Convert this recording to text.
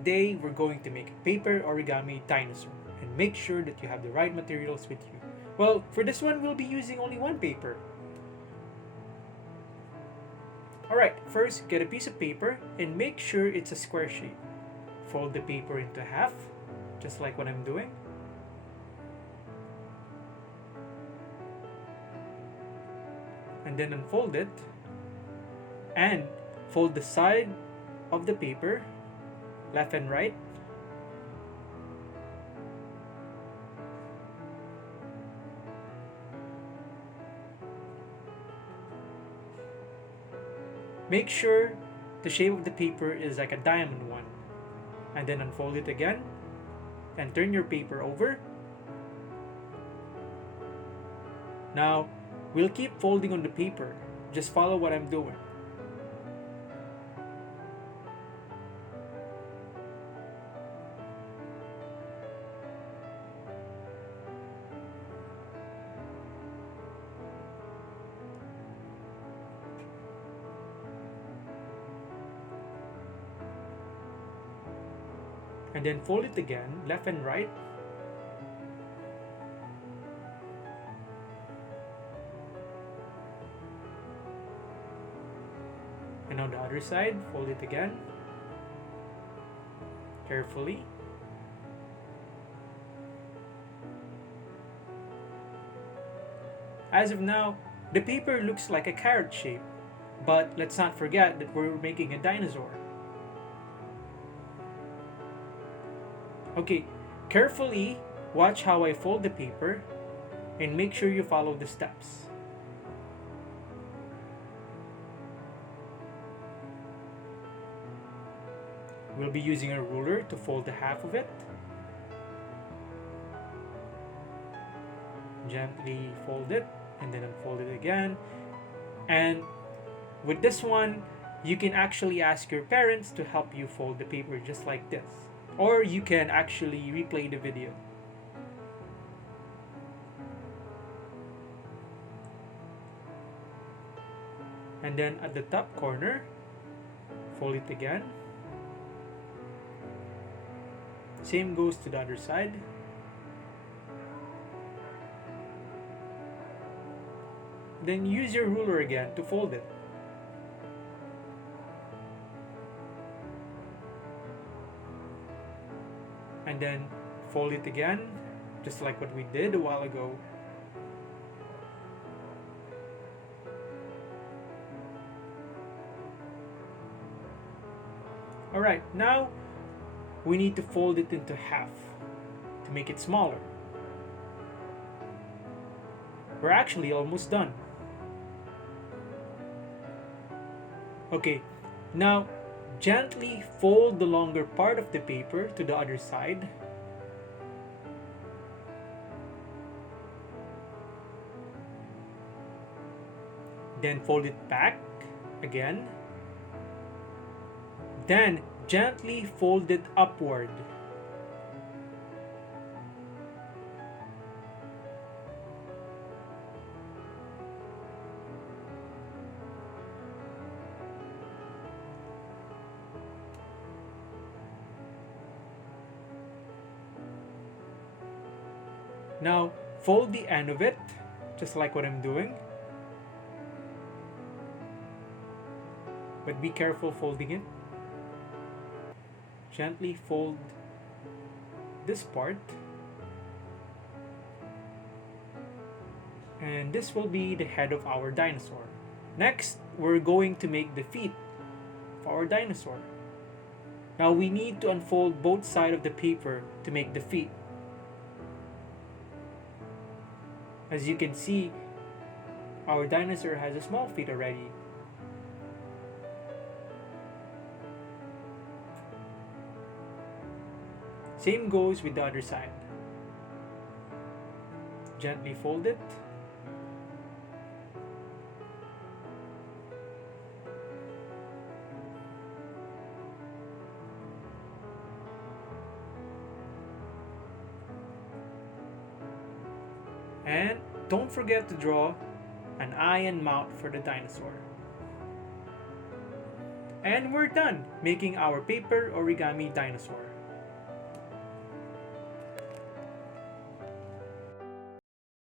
today we're going to make a paper origami dinosaur, and make sure that you have the right materials with you. Well, for this one we'll be using only one paper. Alright, first get a piece of paper and make sure it's a square shape. Fold the paper into half, just like what I'm doing. And then unfold it and fold the side of the paper left and right. Make sure the shape of the paper is like a diamond one, and then unfold it again and turn your paper over. Now we'll keep folding on the paper, just follow what I'm doing. And then fold it again, left and right. And on the other side, fold it again. Carefully. As of now, the paper looks like a carrot shape, but let's not forget that we're making a dinosaur. Okay, carefully watch how I fold the paper and make sure you follow the steps. We'll be using a ruler to fold the half of it. Gently fold it and then unfold it again. And with this one, you can actually ask your parents to help you fold the paper just like this. Or you can actually replay the video. And then at the top corner, fold it again. Same goes to the other side. Then use your ruler again to fold it. And then fold it again, just like what we did a while ago. Alright, now we need to fold it into half to make it smaller. We're actually almost done. Okay, now gently fold the longer part of the paper to the other side. Then fold it back again. Then gently fold it upward. Now fold the end of it, just like what I'm doing. But be careful folding it. Gently fold this part. And this will be the head of our dinosaur. Next, we're going to make the feet of our dinosaur. Now we need to unfold both sides of the paper to make the feet. As you can see, our dinosaur has a small feet already. Same goes with the other side. Gently fold it. And don't forget to draw an eye and mouth for the dinosaur. And we're done making our paper origami dinosaur.